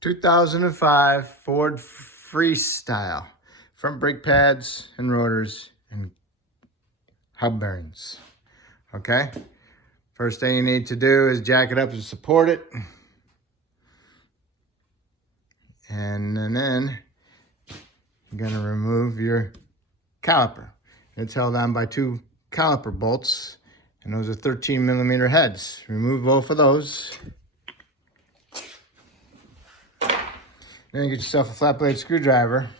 2005 Ford Freestyle. Front brake pads and rotors and hub bearings. Okay? First thing you need to do is jack it up and support it. And then you're going to remove your caliper. It's held on by two caliper bolts, and those are 13mm heads. Remove both of those. Then you get yourself a flat blade screwdriver.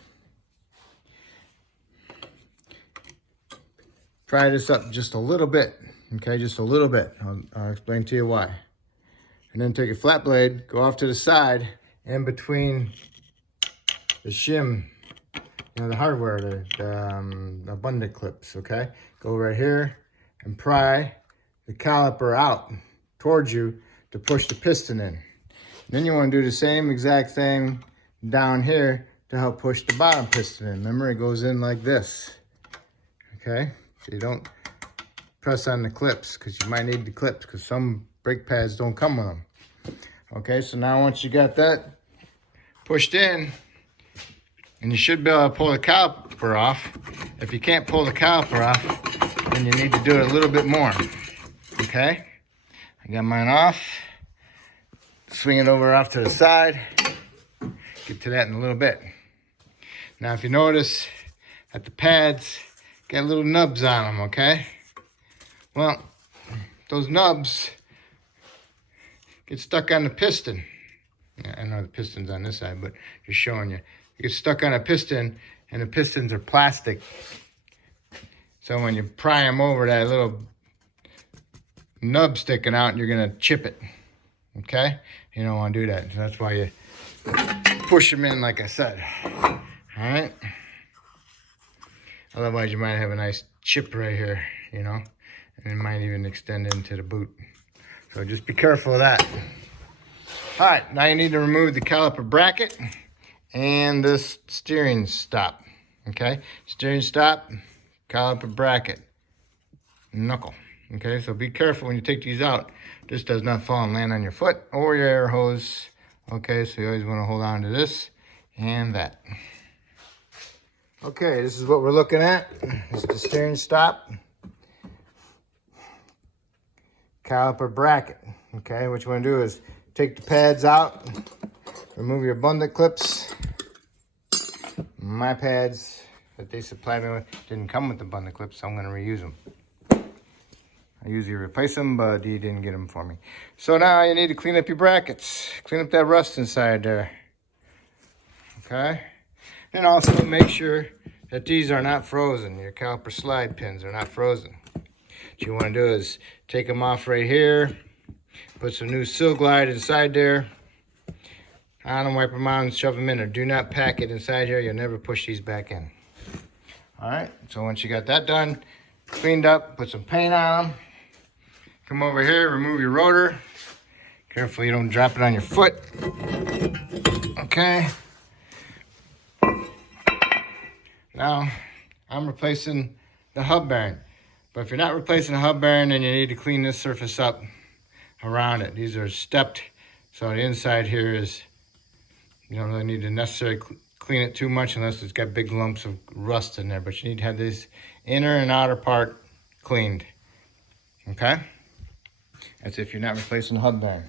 Pry this up just a little bit, okay, just a little bit. I'll explain to you why. And then take a flat blade, go off to the side, in between the shim, the hardware, the bundle clips, okay? Go right here and pry the caliper out towards you to push the piston in. And then you want to do the same exact thing down here to help push the bottom piston in. Remember, it goes in like this, okay? So you don't press on the clips, because you might need the clips, because some brake pads don't come with them. Okay, so now once you got that pushed in, and you should be able to pull the caliper off. If you can't pull the caliper off, then you need to do it a little bit more. Okay, I got mine off. Swing it over off to the side. Get to that in a little bit. Now, if you notice that the pads got little nubs on them, okay? Well, those nubs get stuck on the piston. I know the piston's on this side, but just showing you. You get stuck on a piston, and the pistons are plastic. So when you pry them over, that little nub sticking out, you're gonna chip it, okay? You don't wanna do that, so that's why you push them in like I said, all right? Otherwise, you might have a nice chip right here, and it might even extend into the boot. So just be careful of that. All right, now you need to remove the caliper bracket and this steering stop, okay? Steering stop, caliper bracket, knuckle, okay? So be careful when you take these out. This does not fall and land on your foot or your air hose, okay? So you always want to hold on to this and that. Okay, this is what we're looking at. This is the steering stop, caliper bracket, okay? What you want to do is take the pads out, remove your bundle clips. My pads that they supplied me with didn't come with the bundle clips, so I'm going to reuse them. I usually replace them, but he didn't get them for me. So now you need to clean up your brackets. Clean up that rust inside there. Okay? And also make sure that these are not frozen. Your caliper slide pins are not frozen. What you want to do is take them off right here. Put some new Seal Glide inside there. On them, wipe them out, and shove them in there. Do not pack it inside here. You'll never push these back in. All right, so once you got that done, cleaned up, put some paint on them. Come over here, remove your rotor. Careful you don't drop it on your foot. Okay. Now, I'm replacing the hub bearing. But if you're not replacing the hub bearing, then you need to clean this surface up around it. These are stepped, so the inside here is, you don't really need to necessarily clean it too much unless it's got big lumps of rust in there, but you need to have this inner and outer part cleaned, okay? That's if you're not replacing the hub bearing.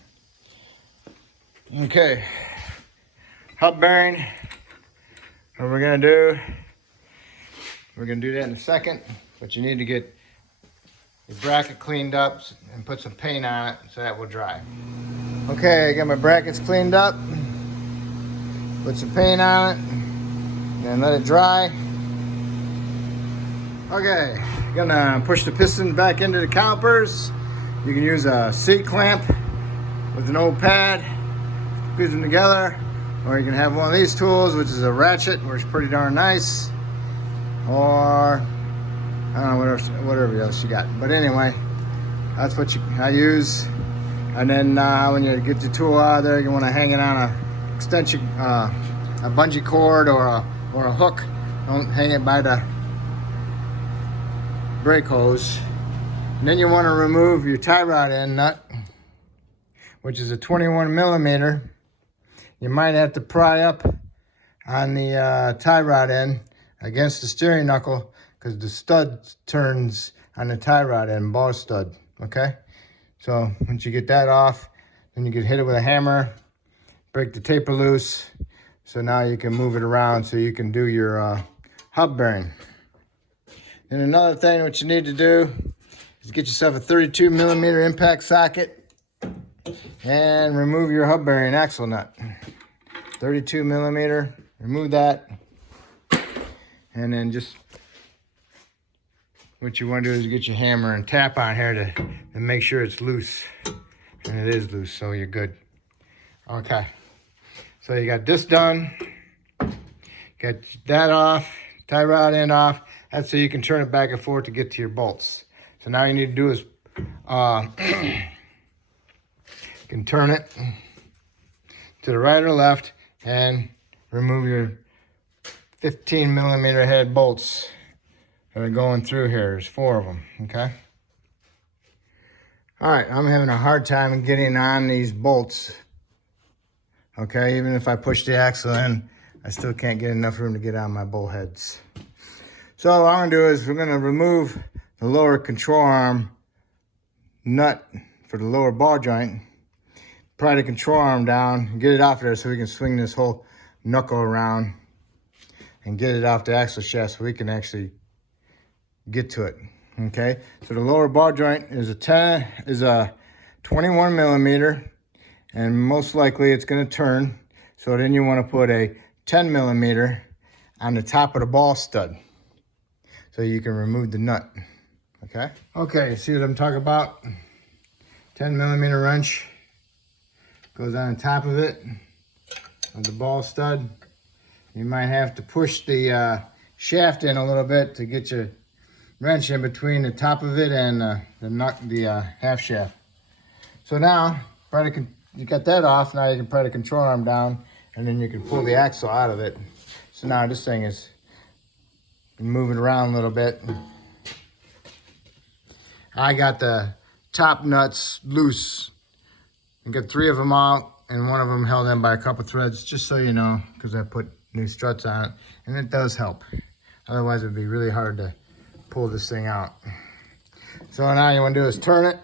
Okay, hub bearing, what we're gonna do, we're gonna do that in a second, but you need to get your bracket cleaned up and put some paint on it so that will dry. Okay, I got my brackets cleaned up. Put some paint on it and let it dry. Okay, gonna push the piston back into the calipers. You can use a seat clamp with an old pad, squeeze them together, or you can have one of these tools, which is a ratchet, which is pretty darn nice, or I don't know, whatever else you got. But anyway, that's what I use. And then when you get the tool out of there, you want to hang it on a extension, a bungee cord or a hook. Don't hang it by the brake hose. And then you want to remove your tie rod end nut, which is a 21mm. you might have to pry up on the tie rod end against the steering knuckle because the stud turns on the tie rod end, ball stud, okay? So once you get that off, then you can hit it with a hammer, break the taper loose. So now you can move it around so you can do your hub bearing. And another thing what you need to do is get yourself a 32 millimeter impact socket and remove your hub bearing axle nut. 32 millimeter, remove that. And then just what you want to do is get your hammer and tap on here to make sure it's loose. And it is loose, so you're good. Okay, so you got this done. Got that off, tie rod end off. That's so you can turn it back and forth to get to your bolts. So now you need to do is, you can turn it to the right or left and remove your 15 millimeter head bolts that are going through here. There's 4 of them, okay? All right, I'm having a hard time getting on these bolts, okay? Even if I push the axle in, I still can't get enough room to get on my bolt heads. So what I'm gonna do is we're gonna remove the lower control arm nut for the lower ball joint, pry the control arm down, and get it off there so we can swing this whole knuckle around and get it off the axle shaft so we can actually get to it, okay? So the lower ball joint is a 21 millimeter, and most likely it's gonna turn. So then you wanna put a 10 millimeter on the top of the ball stud so you can remove the nut, okay? Okay, see what I'm talking about? 10 millimeter wrench goes on top of it, of the ball stud. You might have to push the shaft in a little bit to get your wrench in between the top of it and the half shaft. So now, you got that off, now you can pry the control arm down and then you can pull the axle out of it. So now this thing is moving around a little bit. I got the top nuts loose. I got 3 of them out and 1 of them held in by a couple threads, just so you know, because I put new struts on it, and it does help. Otherwise it'd be really hard to pull this thing out. So now you want to do is turn it,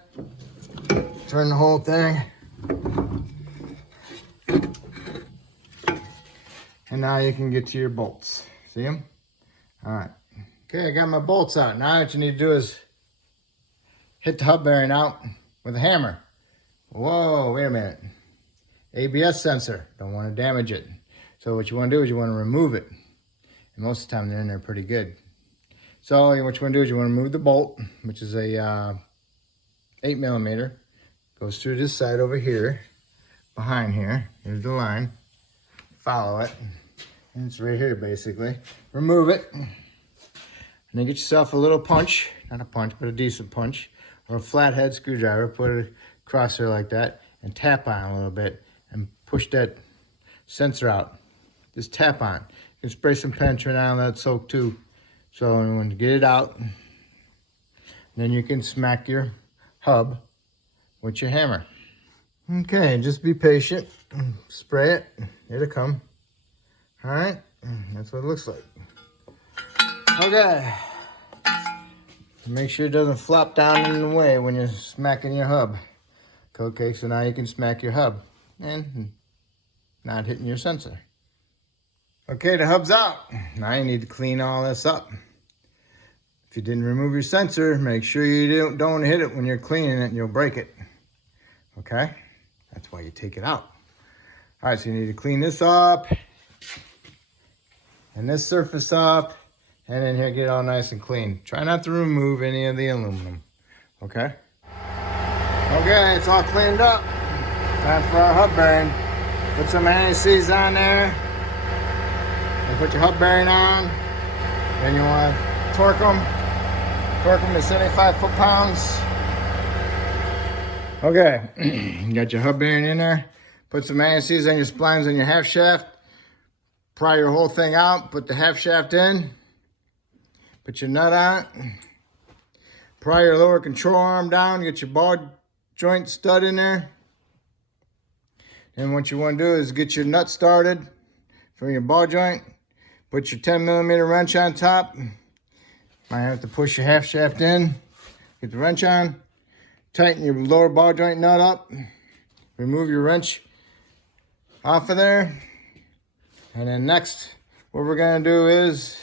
turn the whole thing, and now you can get to your bolts. See them? All right. Okay, I got my bolts out. Now what you need to do is hit the hub bearing out with a hammer. Whoa, wait a minute. ABS sensor, don't want to damage it. So what you want to do is you want to remove it. And most of the time they're in there pretty good. So what you want to do is you want to remove the bolt, which is a 8 millimeter. Goes through this side over here, behind here. Here's the line. Follow it. And it's right here basically. Remove it. And then get yourself a little punch. Not a punch, but a decent punch. Or a flathead screwdriver. Put it across there like that. And tap on a little bit. And push that sensor out. Just tap on. You can spray some penetrant on that soak too. So when you get it out, then you can smack your hub with your hammer. Okay, just be patient. Spray it. It'll come. All right, that's what it looks like. Okay. Make sure it doesn't flop down in the way when you're smacking your hub. Okay, so now you can smack your hub and not hitting your sensor. Okay, the hub's out. Now you need to clean all this up. If you didn't remove your sensor, make sure you don't hit it when you're cleaning it and you'll break it. Okay? That's why you take it out. All right, so you need to clean this up and this surface up, and then here, get it all nice and clean. Try not to remove any of the aluminum. Okay? Okay, it's all cleaned up. Time for our hub bearing. Put some anti-seize on there. And put your hub bearing on. Then you want to torque them. Torque them to 75 foot-pounds. Okay, you got your hub bearing in there. Put some anti-seize on your splines on your half shaft. Pry your whole thing out. Put the half shaft in. Put your nut on it. Pry your lower control arm down. Get your ball joint stud in there. And what you want to do is get your nut started from your ball joint. Put your 10mm wrench on top. Might have to push your half shaft in. Get the wrench on. Tighten your lower ball joint nut up. Remove your wrench off of there. And then next, what we're going to do is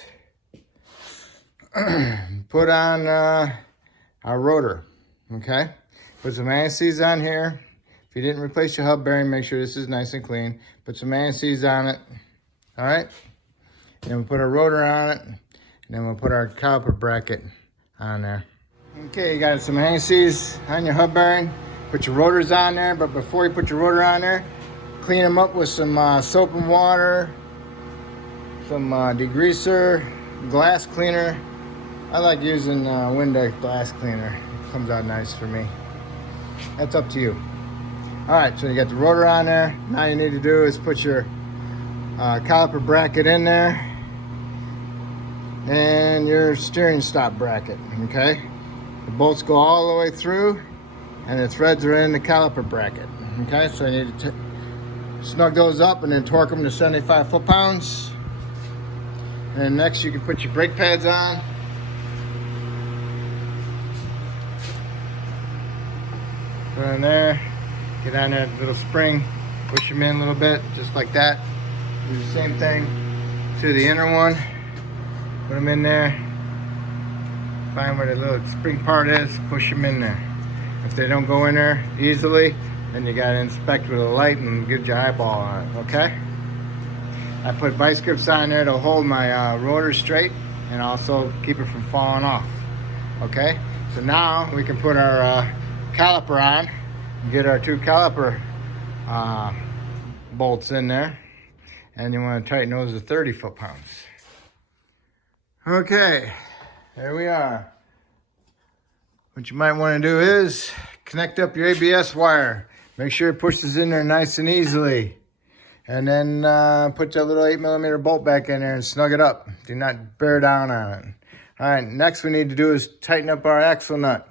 put on our rotor. Okay? Put some anti-seize on here. If you didn't replace your hub bearing, make sure this is nice and clean. Put some anti-seize on it. All right? And then we'll put our rotor on it. And then we'll put our caliper bracket on there. Okay, you got some anti-seize on your hub bearing. Put your rotors on there, but before you put your rotor on there, clean them up with some soap and water, some degreaser, glass cleaner. I like using Windex glass cleaner. It comes out nice for me. That's up to you. All right, so you got the rotor on there. Now you need to do is put your caliper bracket in there and your steering stop bracket, okay? The bolts go all the way through and the threads are in the caliper bracket, okay? So you need to snug those up and then torque them to 75 foot-pounds. And then next you can put your brake pads on. Put in there, get on that little spring, push them in a little bit, just like that. Do the same thing to the inner one. Put them in there. Find where the little spring part is, push them in there. If they don't go in there easily, then you gotta inspect with a light and get your eyeball on it, okay? I put vice grips on there to hold my rotor straight and also keep it from falling off, okay? So now we can put our caliper on and get our two caliper bolts in there. And you wanna tighten those to 30 foot-pounds. Okay, there we are. What you might want to do is connect up your ABS wire. Make sure it pushes in there nice and easily. And then put that little 8mm bolt back in there and snug it up. Do not bear down on it. All right, next we need to do is tighten up our axle nut.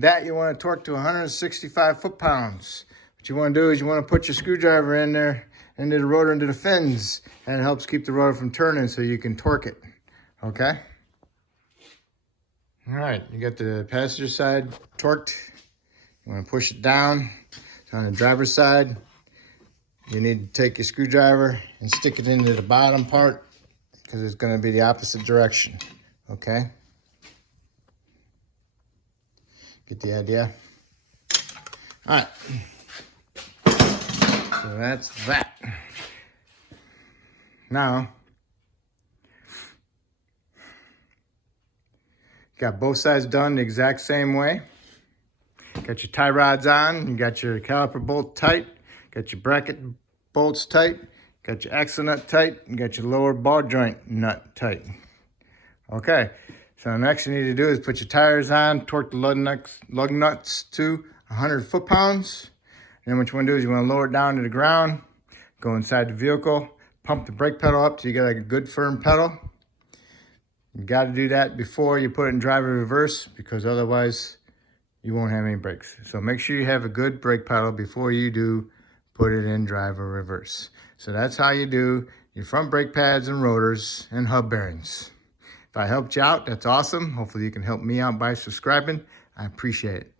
That you want to torque to 165 foot-pounds. What you want to do is you want to put your screwdriver in there, into the rotor, into the fins, and it helps keep the rotor from turning so you can torque it, okay? All right, you got the passenger side torqued. You want to push it down. So on the driver's side, you need to take your screwdriver and stick it into the bottom part because it's going to be the opposite direction, okay? Get the idea? All right, so that's that. Now, got both sides done the exact same way. Got your tie rods on, you got your caliper bolt tight, got your bracket bolts tight, got your axle nut tight, you got your lower ball joint nut tight. Okay, so next you need to do is put your tires on, torque the lug nuts to 100 foot-pounds. And then what you want to do is you want to lower it down to the ground, go inside the vehicle, pump the brake pedal up till you get like a good firm pedal. You got to do that before you put it in driver reverse because otherwise you won't have any brakes. So make sure you have a good brake pedal before you do put it in driver reverse. So that's how you do your front brake pads and rotors and hub bearings. If I helped you out, that's awesome. Hopefully you can help me out by subscribing. I appreciate it.